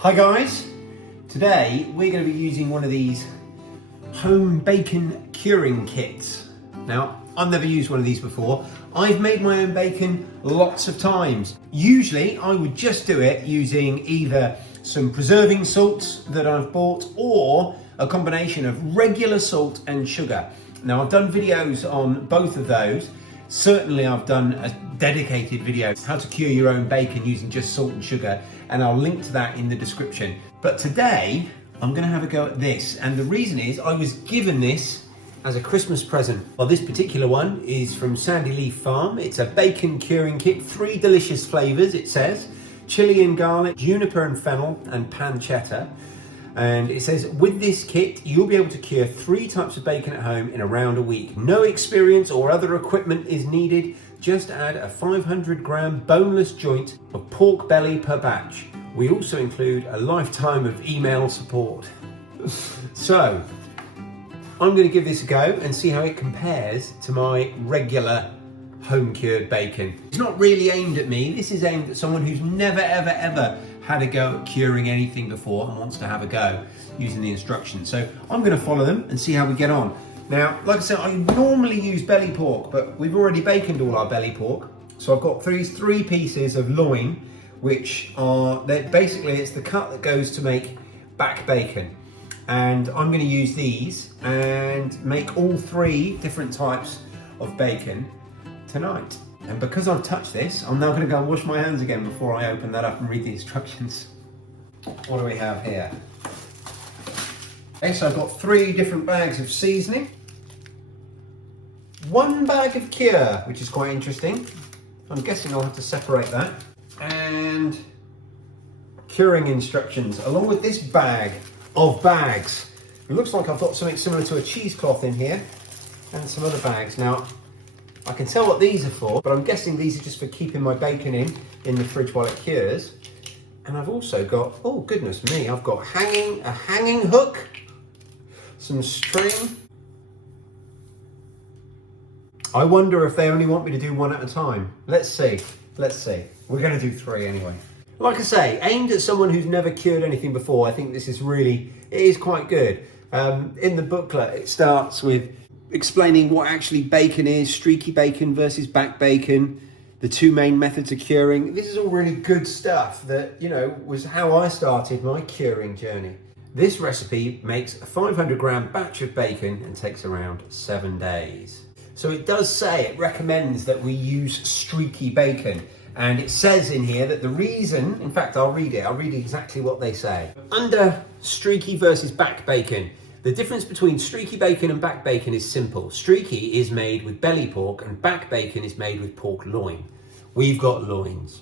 Hi guys, today we're going to be using one of these home bacon curing kits. Now, I've never used one of these before. I've made my own bacon lots of times. Usually I would just do it using either some preserving salts that I've bought or a combination of regular salt and sugar. Now, I've done videos on both of those. Certainly I've done a dedicated video, how to cure your own bacon using just salt and sugar, and I'll link to that in the description. But today, I'm gonna have a go at this, and the reason is I was given this as a Christmas present. Well, this particular one is from Sandy Leaf Farm. It's a bacon curing kit, 3 delicious flavors, it says. Chili and garlic, juniper and fennel, and pancetta. And it says, with this kit, you'll be able to cure 3 types of bacon at home in around a week. No experience or other equipment is needed. Just add a 500-gram boneless joint of pork belly per batch. We also include a lifetime of email support. So, I'm going to give this a go and see how it compares to my regular home cured bacon. It's not really aimed at me. This is aimed at someone who's never, ever, ever had a go at curing anything before and wants to have a go using the instructions. So I'm going to follow them and see how we get on. Now, like I said, I normally use belly pork, but we've already baconed all our belly pork. So I've got these 3 pieces of loin, which are, basically it's the cut that goes to make back bacon. And I'm going to use these and make all 3 different types of bacon tonight. And because I've touched this, I'm now going to go and wash my hands again before I open that up and read the instructions. What do we have here? Okay, so I've got 3 different bags of seasoning, 1 bag of cure, which is quite interesting. I'm guessing I'll have to separate that. And curing instructions, along with this bag of bags. It looks like I've got something similar to a cheesecloth in here and some other bags. Now, I can tell what these are for, but I'm guessing these are just for keeping my bacon in the fridge while it cures. And I've also got, oh goodness me, I've got a hanging hook, some string. I wonder if they only want me to do 1 at a time. Let's see. We're going to do 3 anyway. Like I say, aimed at someone who's never cured anything before, I think this is it is quite good. In the booklet, it starts with explaining what actually bacon is, streaky bacon versus back bacon, the 2 main methods of curing. This is all really good stuff that, you know, was how I started my curing journey. This recipe makes a 500-gram batch of bacon and takes around 7 days. So it does say, it recommends that we use streaky bacon. And it says in here that the reason, in fact, I'll read exactly what they say. Under streaky versus back bacon, the difference between streaky bacon and back bacon is simple. Streaky is made with belly pork and back bacon is made with pork loin. We've got loins.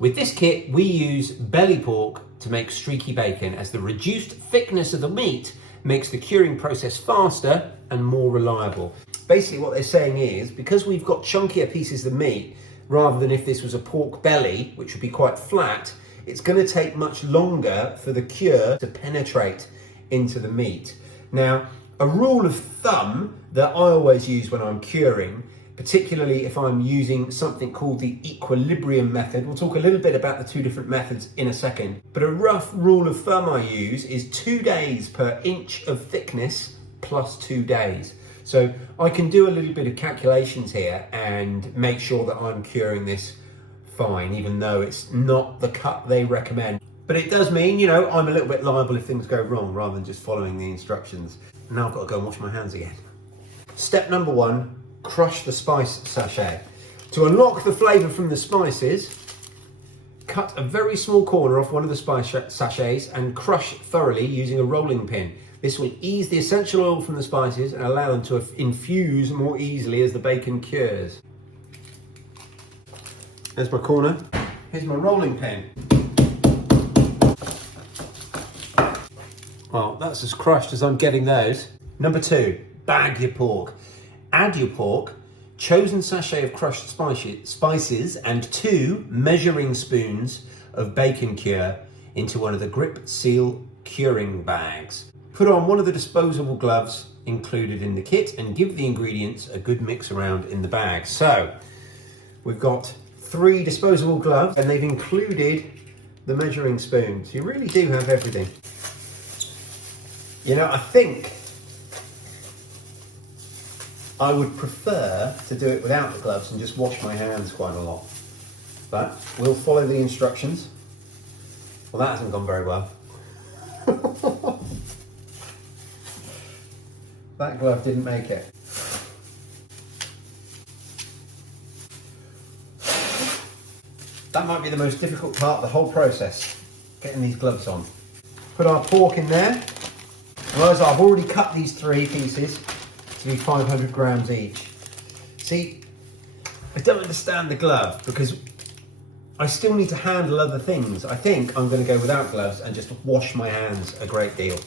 With this kit, we use belly pork to make streaky bacon, as the reduced thickness of the meat makes the curing process faster and more reliable. Basically what they're saying is, because we've got chunkier pieces of meat, rather than if this was a pork belly, which would be quite flat, it's going to take much longer for the cure to penetrate into the meat. Now, a rule of thumb that I always use when I'm curing, particularly if I'm using something called the equilibrium method, we'll talk a little bit about the 2 different methods in a second, but a rough rule of thumb I use is 2 days per inch of thickness plus 2 days. So I can do a little bit of calculations here and make sure that I'm curing this fine, even though it's not the cut they recommend. But it does mean, you know, I'm a little bit liable if things go wrong rather than just following the instructions. Now I've got to go and wash my hands again. Step number 1, crush the spice sachet. To unlock the flavour from the spices, cut a very small corner off one of the spice sachets and crush thoroughly using a rolling pin. This will ease the essential oil from the spices and allow them to infuse more easily as the bacon cures. There's my corner. Here's my rolling pin. Well, that's as crushed as I'm getting those. Number 2, bag your pork. Add your pork, chosen sachet of crushed spices and 2 measuring spoons of bacon cure into one of the Grip Seal curing bags. Put on one of the disposable gloves included in the kit and give the ingredients a good mix around in the bag. So we've got 3 disposable gloves and they've included the measuring spoons. You really do have everything. You know, I think I would prefer to do it without the gloves and just wash my hands quite a lot. But we'll follow the instructions. Well, that hasn't gone very well. That glove didn't make it. That might be the most difficult part of the whole process, getting these gloves on. Put our pork in there. Whereas I've already cut these 3 pieces to be 500 grams each. See, I don't understand the glove because I still need to handle other things. I think I'm going to go without gloves and just wash my hands a great deal.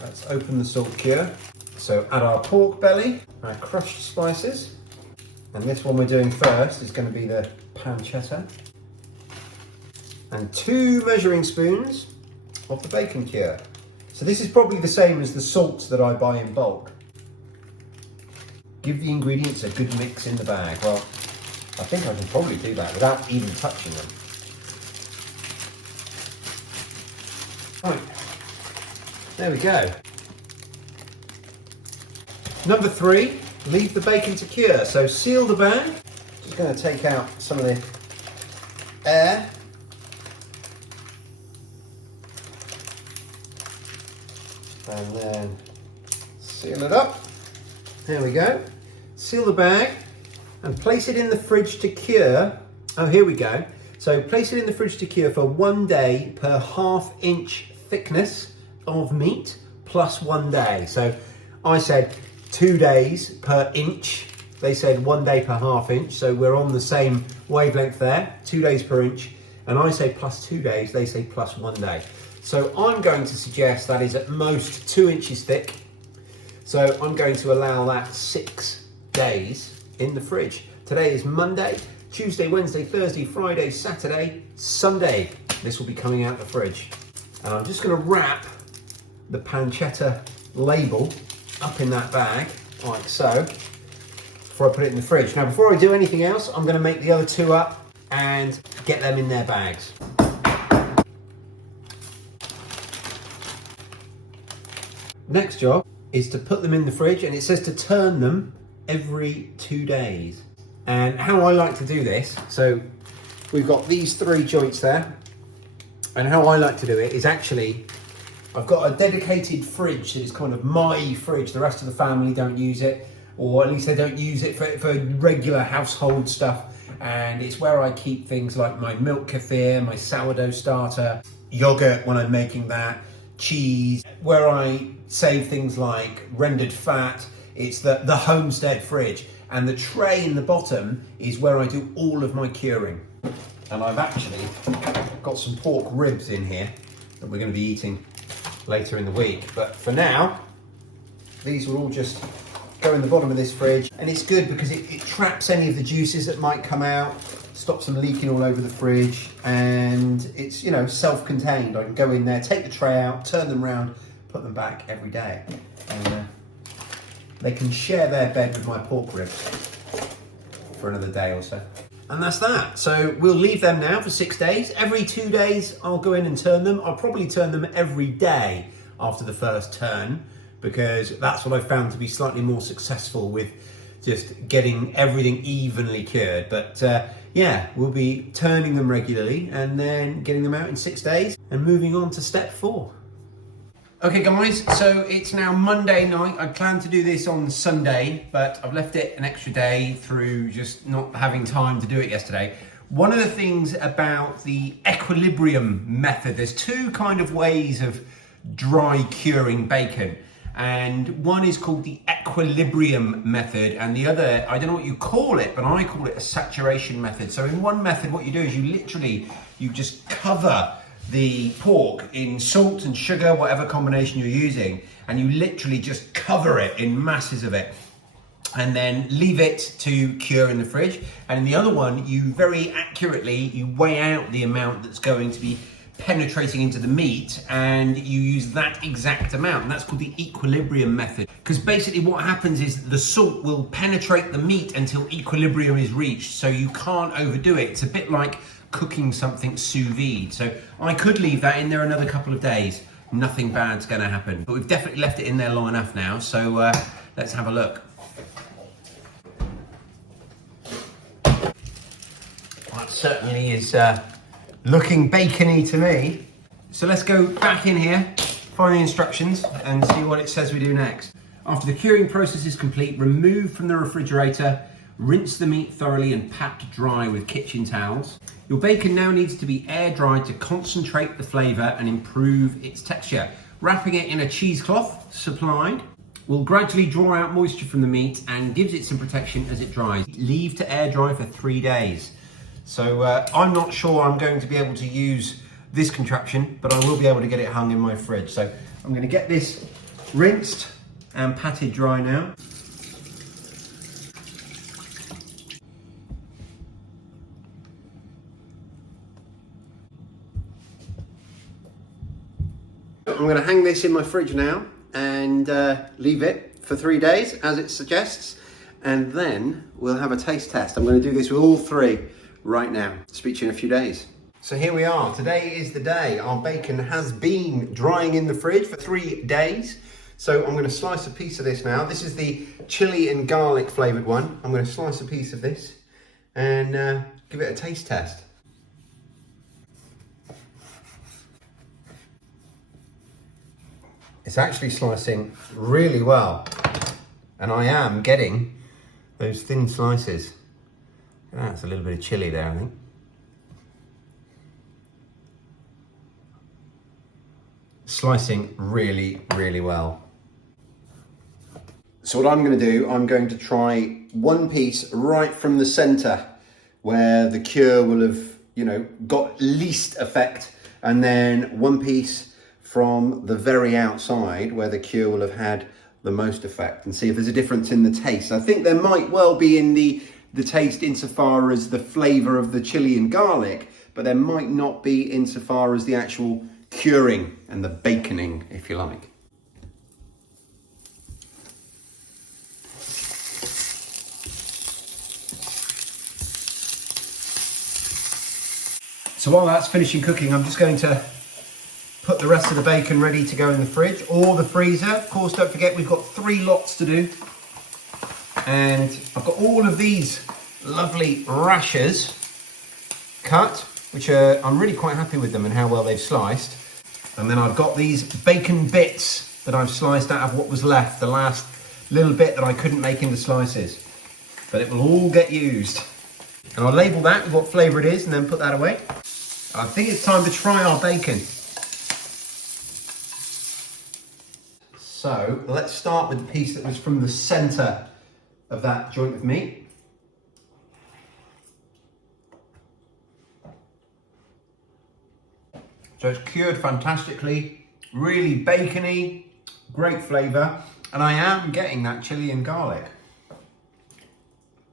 Let's open the salt cure. So add our pork belly, our crushed spices. And this one we're doing first is going to be the pancetta. And 2 measuring spoons of the bacon cure. So this is probably the same as the salts that I buy in bulk. Give the ingredients a good mix in the bag. Well, I think I can probably do that without even touching them. Right, there we go. Number 3, leave the bacon to cure. So seal the bag. Just going to take out some of the air. And then seal it up. There we go. Seal the bag and place it in the fridge to cure. Oh, here we go. So place it in the fridge to cure for 1 day per ½ inch thickness of meat plus 1 day. So I said 2 days per inch. They said 1 day per ½ inch. So we're on the same wavelength there, 2 days per inch. And I say plus 2 days, they say plus 1 day. So I'm going to suggest that is at most 2 inches thick. So I'm going to allow that 6 days in the fridge. Today is Monday, Tuesday, Wednesday, Thursday, Friday, Saturday, Sunday. This will be coming out the fridge. And I'm just going to wrap the pancetta label up in that bag, like so, before I put it in the fridge. Now, before I do anything else, I'm going to make the other 2 up and get them in their bags. Next job is to put them in the fridge, and it says to turn them every 2 days. And how I like to do this, so we've got these 3 joints there, and how I like to do it is actually, I've got a dedicated fridge that is kind of my fridge. The rest of the family don't use it, or at least they don't use it for regular household stuff. And it's where I keep things like my milk kefir, my sourdough starter, yogurt when I'm making that, cheese, where I save things like rendered fat. It's the homestead fridge, and the tray in the bottom is where I do all of my curing. And I've actually got some pork ribs in here that we're going to be eating later in the week. But for now, these will all just go in the bottom of this fridge, and it's good because it traps any of the juices that might come out, stops them leaking all over the fridge, and it's, you know, self-contained. I can go in there, take the tray out, turn them around, put them back every day, and they can share their bed with my pork ribs for another day or so. And that's that. So we'll leave them now for 6 days. Every 2 days I'll go in and turn them. I'll probably turn them every day after the first turn, because that's what I found to be slightly more successful with just getting everything evenly cured. But yeah, we'll be turning them regularly and then getting them out in 6 days and moving on to step 4. Okay guys, so it's now Monday night. I planned to do this on Sunday, but I've left it an extra day through just not having time to do it yesterday. One of the things about the equilibrium method, there's 2 kind of ways of dry curing bacon. And one is called the equilibrium method, and the other, I don't know what you call it, but I call it a saturation method. So in one method, what you do is you just cover the pork in salt and sugar, whatever combination you're using, and you literally just cover it in masses of it and then leave it to cure in the fridge. And in the other one, you very accurately, you weigh out the amount that's going to be penetrating into the meat, and you use that exact amount, and that's called the equilibrium method. Because basically what happens is the salt will penetrate the meat until equilibrium is reached, so you can't overdo it. It's a bit like cooking something sous vide. So I could leave that in there another couple of days. Nothing bad's gonna happen. But we've definitely left it in there long enough now, so let's have a look. That certainly is looking bacony to me. So let's go back in here, find the instructions and see what it says we do next. After the curing process is complete, remove from the refrigerator, rinse the meat thoroughly and pat dry with kitchen towels. Your bacon now needs to be air dried to concentrate the flavour and improve its texture. Wrapping it in a cheesecloth supplied will gradually draw out moisture from the meat and gives it some protection as it dries. Leave to air dry for 3 days. So I'm not sure I'm going to be able to use this contraption, but I will be able to get it hung in my fridge. So I'm going to get this rinsed and patted dry now. I'm going to hang this in my fridge now and leave it for 3 days as it suggests, and then we'll have a taste test. I'm going to do this with all three right now. Speak to you in a few days. So here we are. Today is the day. Our bacon has been drying in the fridge for 3 days. So I'm going to slice a piece of this now. This is the chili and garlic flavoured one. I'm going to slice a piece of this and give it a taste test. It's actually slicing really well, and I am getting those thin slices. That's a little bit of chili there, I think. Slicing really, really well. So what I'm going to do, I'm going to try one piece right from the centre where the cure will have, got least effect, and then one piece from the very outside where the cure will have had the most effect, and see if there's a difference in the taste. I think there might well be in the taste insofar as the flavour of the chili and garlic, but there might not be insofar as the actual curing and the baconing, if you like. So while that's finishing cooking, I'm just going to put the rest of the bacon ready to go in the fridge or the freezer. Of course, don't forget we've got 3 lots to do. And I've got all of these lovely rashers cut, which I'm really quite happy with them and how well they've sliced. And then I've got these bacon bits that I've sliced out of what was left, the last little bit that I couldn't make into slices. But it will all get used. And I'll label that with what flavour it is and then put that away. I think it's time to try our bacon. So let's start with the piece that was from the centre of that joint of meat. So it's cured fantastically, really bacony, great flavour, and I am getting that chili and garlic.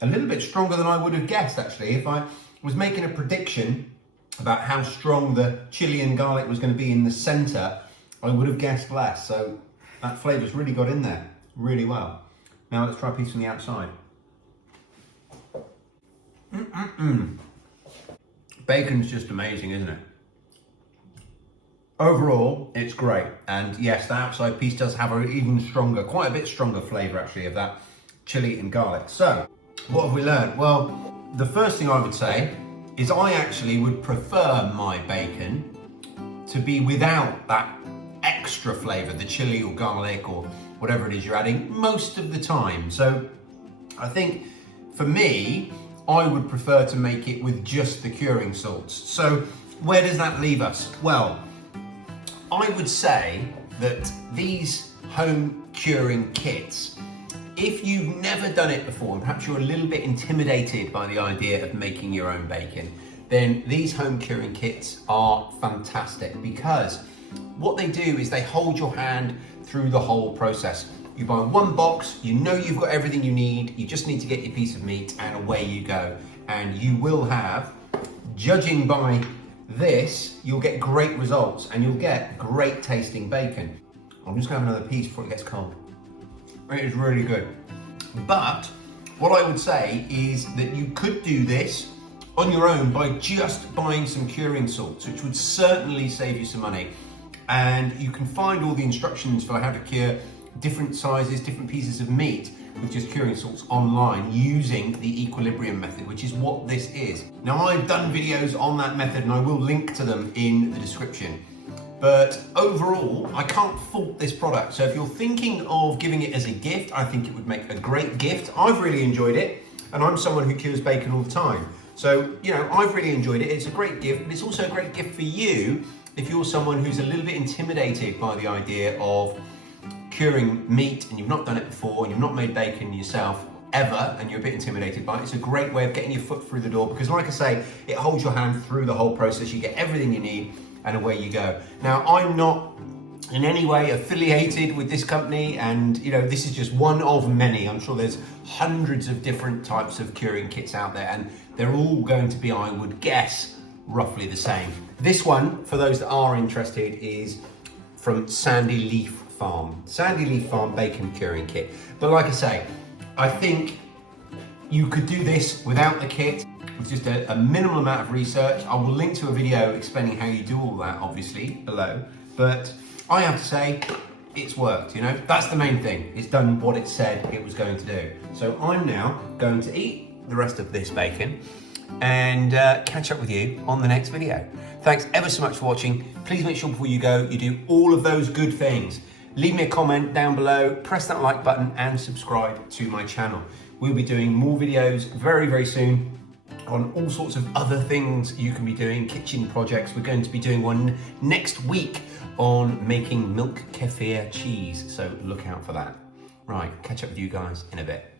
A little bit stronger than I would have guessed, actually. If I was making a prediction about how strong the chili and garlic was going to be in the centre, I would have guessed less. So that flavour's really got in there really well. Now let's try a piece from the outside. Bacon's just amazing, isn't it? Overall, it's great. And yes, the outside piece does have an even stronger, quite a bit stronger flavour actually of that chili and garlic. So, what have we learned? Well, the first thing I would say is I actually would prefer my bacon to be without that extra flavour, the chili or garlic or whatever it is you're adding, most of the time. So I think for me, I would prefer to make it with just the curing salts. So where does that leave us? Well, I would say that these home curing kits, if you've never done it before and perhaps you're a little bit intimidated by the idea of making your own bacon, then these home curing kits are fantastic, because what they do is they hold your hand through the whole process. You buy one box, you know you've got everything you need, you just need to get your piece of meat and away you go. And you will have, judging by this, you'll get great results and you'll get great tasting bacon. I'm just gonna have another piece before it gets cold. It is really good. But what I would say is that you could do this on your own by just buying some curing salts, which would certainly save you some money. And you can find all the instructions for how to cure different sizes, different pieces of meat with just curing salts online using the equilibrium method, which is what this is. Now, I've done videos on that method and I will link to them in the description. But overall, I can't fault this product. So if you're thinking of giving it as a gift, I think it would make a great gift. I've really enjoyed it, and I'm someone who cures bacon all the time. So, you know, I've really enjoyed it. It's a great gift, but it's also a great gift for you if you're someone who's a little bit intimidated by the idea of curing meat and you've not done it before and you've not made bacon yourself ever and you're a bit intimidated by it. It's a great way of getting your foot through the door because, like I say, it holds your hand through the whole process. You get everything you need and away you go. Now, I'm not in any way affiliated with this company, and you know, this is just one of many. I'm sure there's hundreds of different types of curing kits out there, and they're all going to be, I would guess, roughly the same. This one, for those that are interested, is from Sandy Leaf Farm. Sandy Leaf Farm Bacon Curing Kit. But like I say, I think you could do this without the kit, with just a minimal amount of research. I will link to a video explaining how you do all that, obviously, below. But I have to say, it's worked, you know? That's the main thing. It's done what it said it was going to do. So I'm now going to eat the rest of this bacon and catch up with you on the next video. Thanks ever so much for watching. Please make sure before you go, you do all of those good things. Leave me a comment down below, press that like button and subscribe to my channel. We'll be doing more videos very, very soon on all sorts of other things you can be doing, kitchen projects. We're going to be doing one next week on making milk kefir cheese, so look out for that. Right, catch up with you guys in a bit.